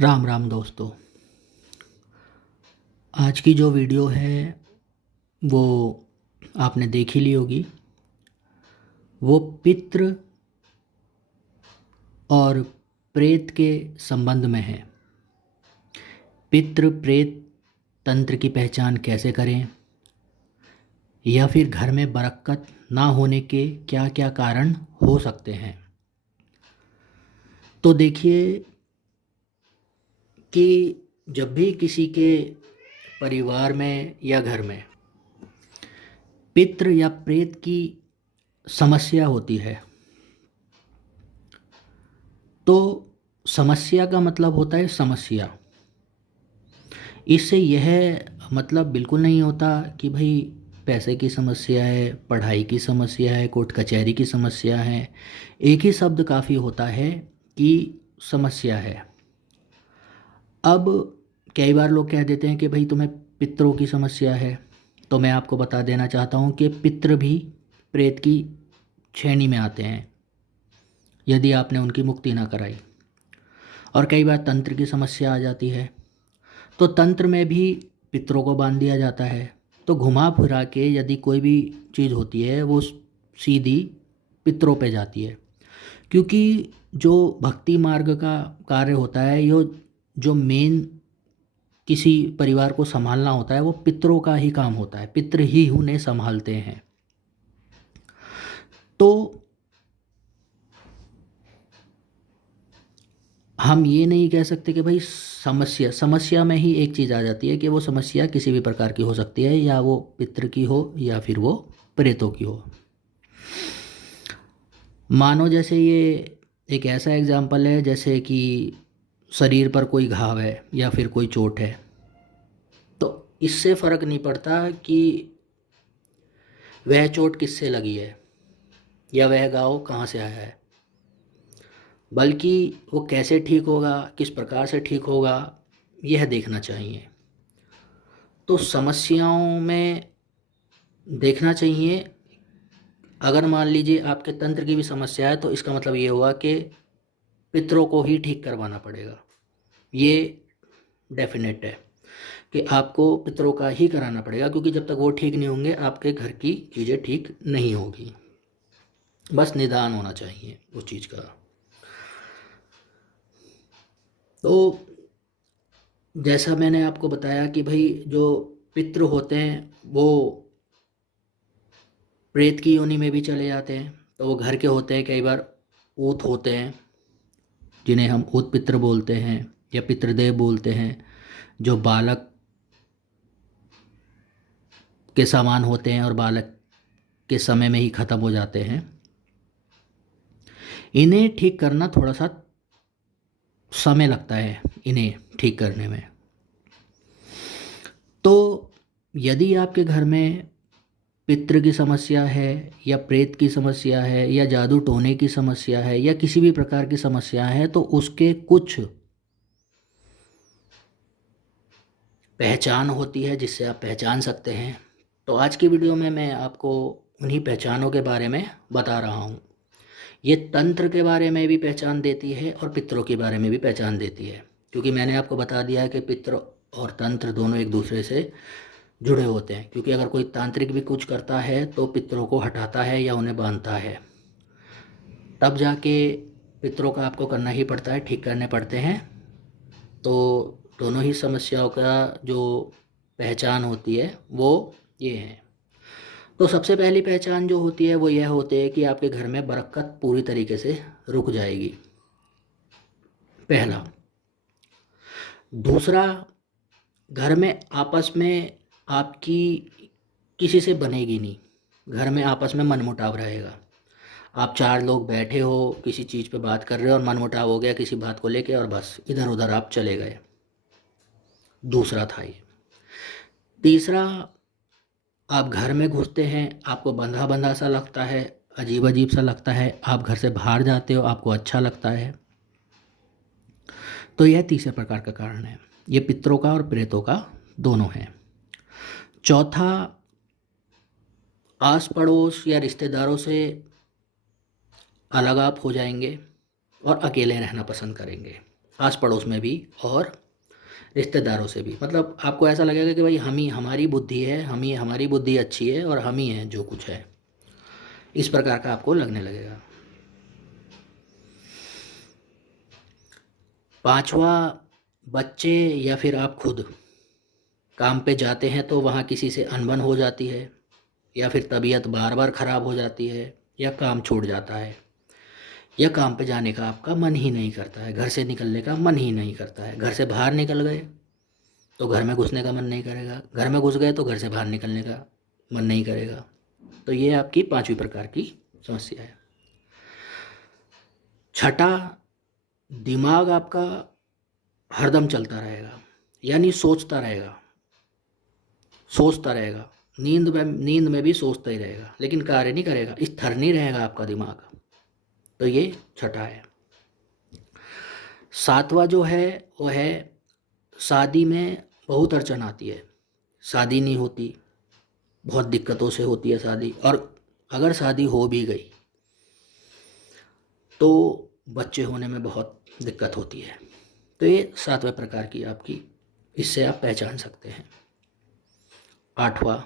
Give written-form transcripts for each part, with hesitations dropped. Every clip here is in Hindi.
राम राम दोस्तों। आज की जो वीडियो है वो आपने देख ही ली होगी। वो पितृ और प्रेत के संबंध में है। पितृ प्रेत तंत्र की पहचान कैसे करें, या फिर घर में बरकत ना होने के क्या क्या कारण हो सकते हैं। तो देखिए कि जब भी किसी के परिवार में या घर में पितृ या प्रेत की समस्या होती है, तो समस्या का मतलब होता है समस्या। इससे यह मतलब बिल्कुल नहीं होता कि भाई पैसे की समस्या है, पढ़ाई की समस्या है, कोर्ट कचहरी की समस्या है। एक ही शब्द काफ़ी होता है कि समस्या है। अब कई बार लोग कह देते हैं कि भाई तुम्हें पितरों की समस्या है, तो मैं आपको बता देना चाहता हूँ कि पितृ भी प्रेत की श्रेणी में आते हैं यदि आपने उनकी मुक्ति ना कराई। और कई बार तंत्र की समस्या आ जाती है, तो तंत्र में भी पितरों को बांध दिया जाता है। तो घुमा फिरा के यदि कोई भी चीज़ होती है वो सीधी पितरों पे जाती है, क्योंकि जो भक्ति मार्ग का कार्य होता है, यो जो मेन किसी परिवार को संभालना होता है, वो पितरों का ही काम होता है। पितृ ही उन्हें संभालते हैं। तो हम ये नहीं कह सकते कि भाई समस्या समस्या में ही एक चीज़ आ जाती है कि वो समस्या किसी भी प्रकार की हो सकती है, या वो पितृ की हो या फिर वो प्रेतों की हो। मानो जैसे ये एक ऐसा एग्जाम्पल है जैसे कि शरीर पर कोई घाव है या फिर कोई चोट है, तो इससे फ़र्क नहीं पड़ता कि वह चोट किससे लगी है या वह घाव कहाँ से आया है, बल्कि वो कैसे ठीक होगा, किस प्रकार से ठीक होगा, यह देखना चाहिए। तो समस्याओं में देखना चाहिए। अगर मान लीजिए आपके तंत्र की भी समस्या है, तो इसका मतलब ये हुआ कि पितरों को ही ठीक करवाना पड़ेगा। ये डेफिनेट है कि आपको पितरों का ही कराना पड़ेगा, क्योंकि जब तक वो ठीक नहीं होंगे आपके घर की चीज़ें ठीक नहीं होगी। बस निदान होना चाहिए उस चीज़ का। तो जैसा मैंने आपको बताया कि भाई जो पितृ होते हैं वो प्रेत की योनि में भी चले जाते हैं। तो वो घर के होते हैं, कई बार ऊत होते हैं जिन्हें हम ऊत पितृ बोलते हैं या पितृदेव बोलते हैं, जो बालक के समान होते हैं और बालक के समय में ही ख़त्म हो जाते हैं। इन्हें ठीक करना थोड़ा सा समय लगता है, इन्हें ठीक करने में। तो यदि आपके घर में पितृ की समस्या है या प्रेत की समस्या है या जादू टोने की समस्या है या किसी भी प्रकार की समस्या है, तो उसके कुछ पहचान होती है जिससे आप पहचान सकते हैं। तो आज की वीडियो में मैं आपको उन्हीं पहचानों के बारे में बता रहा हूँ। ये तंत्र के बारे में भी पहचान देती है और पितरों के बारे में भी पहचान देती है, क्योंकि मैंने आपको बता दिया है कि पितृ और तंत्र दोनों एक दूसरे से जुड़े होते हैं। क्योंकि अगर कोई तांत्रिक भी कुछ करता है तो पितरों को हटाता है या उन्हें बांधता है, तब जाके पितरों का आपको करना ही पड़ता है, ठीक करने पड़ते हैं। तो दोनों ही समस्याओं का जो पहचान होती है वो ये है। तो सबसे पहली पहचान जो होती है वो यह होती है कि आपके घर में बरकत पूरी तरीके से रुक जाएगी, पहला। दूसरा, घर में आपस में आपकी किसी से बनेगी नहीं। घर में आपस में मनमुटाव रहेगा। आप चार लोग बैठे हो, किसी चीज़ पे बात कर रहे हो और मनमुटाव हो गया किसी बात को लेके, और बस इधर उधर आप चले गए। दूसरा था ये। तीसरा, आप घर में घुसते हैं, आपको बंधा बंधा सा लगता है, अजीब अजीब सा लगता है। आप घर से बाहर जाते हो, आपको अच्छा लगता है। तो यह तीसरे प्रकार का कारण है। ये पितरों का और प्रेतों का दोनों है। चौथा, आस पड़ोस या रिश्तेदारों से अलग आप हो जाएंगे और अकेले रहना पसंद करेंगे। आस पड़ोस में भी और रिश्तेदारों से भी। मतलब आपको ऐसा लगेगा कि भाई हम ही, हमारी बुद्धि है, हम ही, हमारी बुद्धि अच्छी है और हम ही हैं जो कुछ है, इस प्रकार का आपको लगने लगेगा। पांचवा, बच्चे या फिर आप खुद काम पे जाते हैं तो वहाँ किसी से अनबन हो जाती है, या फिर तबीयत बार बार ख़राब हो जाती है, या काम छूट जाता है, या काम पे जाने का आपका मन ही नहीं करता है, घर से निकलने का मन ही नहीं करता है। घर से बाहर निकल गए तो घर में घुसने का मन नहीं करेगा, घर में घुस गए तो घर से बाहर निकलने का मन नहीं करेगा। तो ये आपकी पांचवी प्रकार की समस्या है। छठा, दिमाग आपका हरदम चलता रहेगा, यानी सोचता रहेगा, नींद में भी सोचता ही रहेगा, लेकिन कार्य नहीं करेगा, स्थिर नहीं रहेगा आपका दिमाग। तो ये छठा है। सातवां जो है वो है, शादी में बहुत अड़चन आती है, शादी नहीं होती, बहुत दिक्कतों से होती है शादी, और अगर शादी हो भी गई तो बच्चे होने में बहुत दिक्कत होती है। तो ये सातवें प्रकार की आपकी, इससे आप पहचान सकते हैं। आठवां,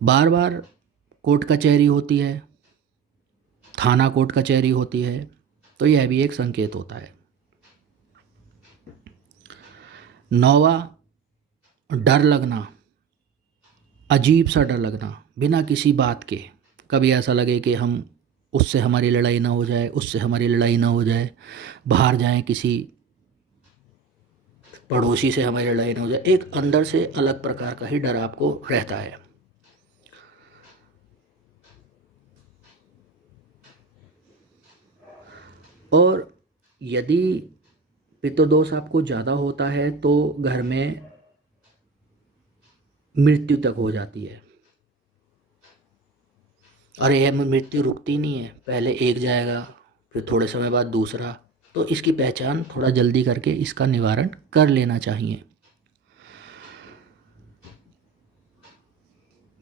बार बार कोर्ट कचहरी होती है, थाना कोर्ट कचहरी होती है, तो यह भी एक संकेत होता है। नौवां, डर लगना, अजीब सा डर लगना बिना किसी बात के। कभी ऐसा लगे कि हम, उससे हमारी लड़ाई ना हो जाए, उससे हमारी लड़ाई ना हो जाए, बाहर जाएं, किसी पड़ोसी से हमारी लड़ाई ना हो जाए, एक अंदर से अलग प्रकार का ही डर आपको रहता है। और यदि पितृदोष आपको ज़्यादा होता है तो घर में मृत्यु तक हो जाती है। और यह मृत्यु रुकती नहीं है, पहले एक जाएगा, फिर थोड़े समय बाद दूसरा। तो इसकी पहचान थोड़ा जल्दी करके इसका निवारण कर लेना चाहिए।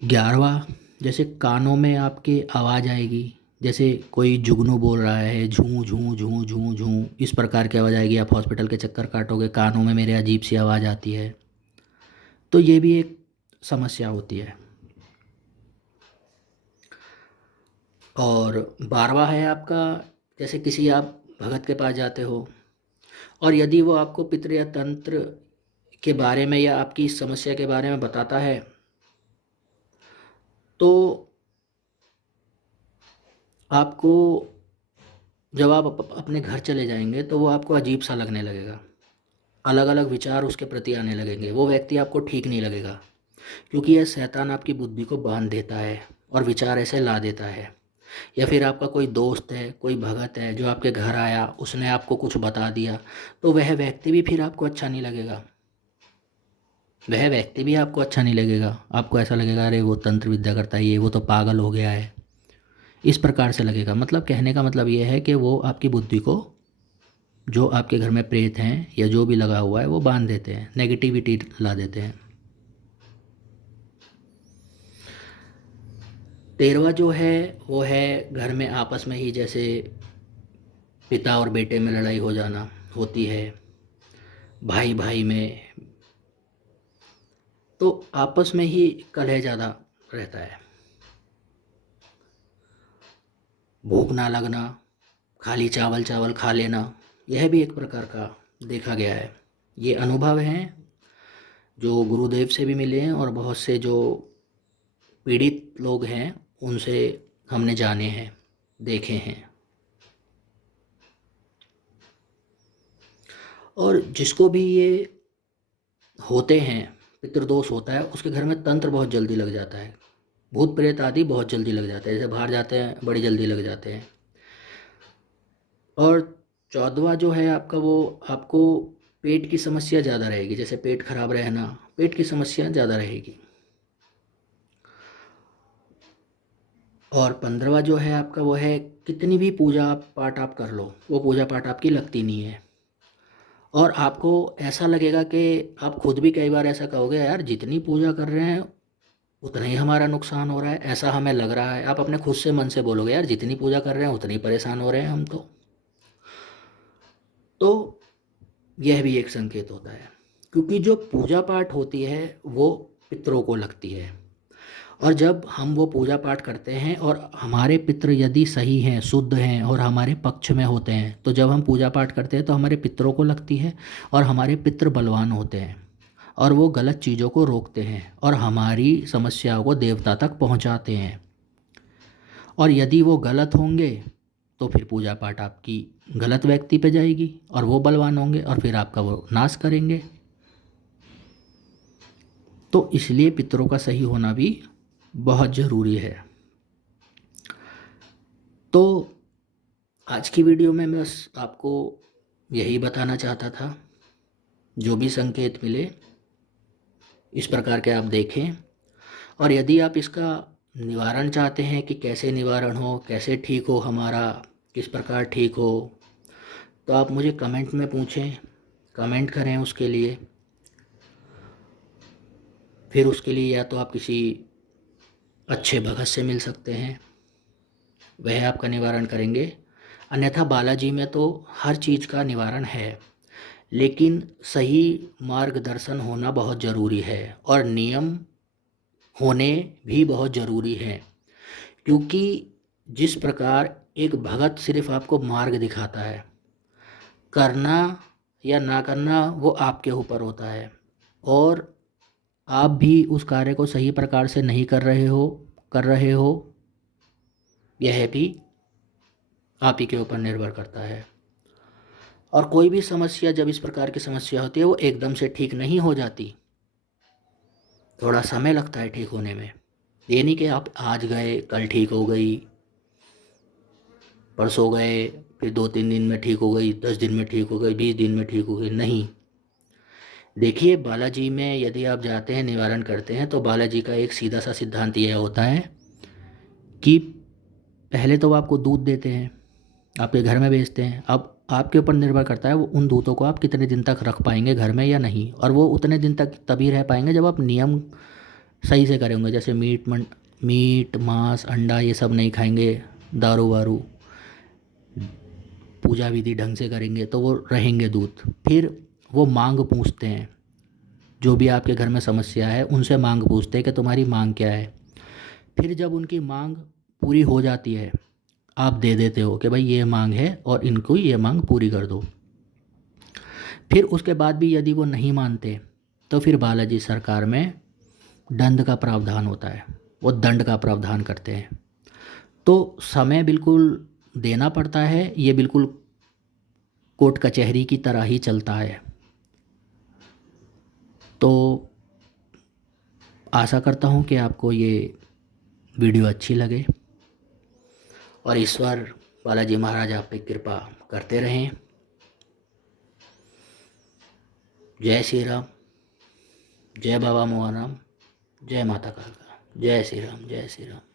11वां, जैसे कानों में आपके आवाज़ आएगी, जैसे कोई जुगनू बोल रहा है, झूं झूं झूं झूं झूं, इस प्रकार की आवाज़ आएगी। आप हॉस्पिटल के चक्कर काटोगे, कानों में मेरे अजीब सी आवाज़ आती है, तो ये भी एक समस्या होती है। और 12वां है आपका, जैसे किसी आप भगत के पास जाते हो और यदि वो आपको पितृ या तंत्र के बारे में या आपकी इस समस्या के बारे में बताता है, तो आपको, जब आप अपने घर चले जाएंगे तो वो आपको अजीब सा लगने लगेगा, अलग अलग विचार उसके प्रति आने लगेंगे, वो व्यक्ति आपको ठीक नहीं लगेगा, क्योंकि यह शैतान आपकी बुद्धि को बांध देता है और विचार ऐसे ला देता है। या फिर आपका कोई दोस्त है, कोई भगत है जो आपके घर आया, उसने आपको कुछ बता दिया, तो वह व्यक्ति भी फिर आपको अच्छा नहीं लगेगा, वह व्यक्ति भी आपको अच्छा नहीं लगेगा। आपको ऐसा लगेगा अरे वो तंत्र विद्या करता है, ये वो तो पागल हो गया है, इस प्रकार से लगेगा। मतलब कहने का मतलब ये है कि वो आपकी बुद्धि को, जो आपके घर में प्रेत हैं या जो भी लगा हुआ है, वो बांध देते हैं, नेगेटिविटी ला देते हैं। 13वां जो है वो है घर में आपस में ही, जैसे पिता और बेटे में लड़ाई हो जाना होती है, भाई भाई में, तो आपस में ही कलह ज़्यादा रहता है। भूख ना लगना, खाली चावल चावल खा लेना, यह भी एक प्रकार का देखा गया है। ये अनुभव हैं जो गुरुदेव से भी मिले हैं और बहुत से जो पीड़ित लोग हैं उनसे हमने जाने हैं, देखे हैं। और जिसको भी ये होते हैं, पितृदोष होता है, उसके घर में तंत्र बहुत जल्दी लग जाता है, भूत प्रेत आदि बहुत जल्दी लग जाते हैं, जैसे बाहर जाते हैं बड़ी जल्दी लग जाते हैं। और 14वां जो है आपका, वो आपको पेट की समस्या ज़्यादा रहेगी, जैसे पेट खराब रहना, पेट की समस्या ज़्यादा रहेगी। और 15वां जो है आपका वो है, कितनी भी पूजा पाठ आप कर लो, वो पूजा पाठ आपकी लगती नहीं है, और आपको ऐसा लगेगा कि आप खुद भी कई बार ऐसा कहोगे यार जितनी पूजा कर रहे हैं उतना ही हमारा नुकसान हो रहा है, ऐसा हमें लग रहा है। आप अपने खुद से मन से बोलोगे यार जितनी पूजा कर रहे हैं उतनी परेशान हो रहे हैं हम तो यह भी एक संकेत होता है, क्योंकि जो पूजा पाठ होती है वो पितरों को लगती है। और जब हम वो पूजा पाठ करते हैं और हमारे पितृ यदि सही हैं, शुद्ध हैं और हमारे पक्ष में होते हैं, तो जब हम पूजा पाठ करते हैं तो हमारे पितरों को लगती है और हमारे पितृ बलवान होते हैं और वो गलत चीज़ों को रोकते हैं और हमारी समस्याओं को देवता तक पहुंचाते हैं। और यदि वो गलत होंगे तो फिर पूजा पाठ आपकी गलत व्यक्ति पे जाएगी और वो बलवान होंगे और फिर आपका वो नाश करेंगे। तो इसलिए पितरों का सही होना भी बहुत ज़रूरी है। तो आज की वीडियो में मैं बस आपको यही बताना चाहता था, जो भी संकेत मिले इस प्रकार के आप देखें। और यदि आप इसका निवारण चाहते हैं कि कैसे निवारण हो, कैसे ठीक हो हमारा, किस प्रकार ठीक हो, तो आप मुझे कमेंट में पूछें, कमेंट करें उसके लिए। फिर उसके लिए या तो आप किसी अच्छे भगत से मिल सकते हैं, वह आपका निवारण करेंगे। अन्यथा बालाजी में तो हर चीज़ का निवारण है, लेकिन सही मार्गदर्शन होना बहुत ज़रूरी है और नियम होने भी बहुत ज़रूरी है। क्योंकि जिस प्रकार एक भगत सिर्फ आपको मार्ग दिखाता है, करना या ना करना वो आपके ऊपर होता है। और आप भी उस कार्य को सही प्रकार से नहीं कर रहे हो, यह भी आप ही के ऊपर निर्भर करता है। और कोई भी समस्या, जब इस प्रकार की समस्या होती है, वो एकदम से ठीक नहीं हो जाती, थोड़ा समय लगता है ठीक होने में। ये नहीं कि आप आज गए कल ठीक हो गई, परसों गए फिर 2-3 दिन में ठीक हो गई, 10 दिन में ठीक हो गई, 20 दिन में ठीक हो गई, नहीं। देखिए, बालाजी में यदि आप जाते हैं, निवारण करते हैं, तो बालाजी का एक सीधा सा सिद्धांत यह होता है कि पहले तो वो आपको दूध देते हैं, आपके घर में बेचते हैं। अब आपके ऊपर निर्भर करता है वो उन दूधों को आप कितने दिन तक रख पाएंगे घर में या नहीं। और वो उतने दिन तक तभी रह पाएंगे जब आप नियम सही से करेंगे, जैसे मीट मांस अंडा ये सब नहीं खाएंगे, दारू वारू, पूजा विधि ढंग से करेंगे तो वो रहेंगे दूध। फिर वो मांग पूछते हैं, जो भी आपके घर में समस्या है उनसे मांग पूछते हैं कि तुम्हारी मांग क्या है। फिर जब उनकी मांग पूरी हो जाती है, आप दे देते हो कि भाई ये मांग है और इनको ये मांग पूरी कर दो। फिर उसके बाद भी यदि वो नहीं मानते तो फिर बालाजी सरकार में दंड का प्रावधान होता है, वो दंड का प्रावधान करते हैं। तो समय बिल्कुल देना पड़ता है, ये बिल्कुल कोर्ट कचहरी की तरह ही चलता है। तो आशा करता हूँ कि आपको ये वीडियो अच्छी लगे और ईश्वर बालाजी महाराज आप पे कृपा करते रहें। जय श्री राम, जय बाबा मोहन राम, जय माता कालका, जय श्री राम, जय श्री राम।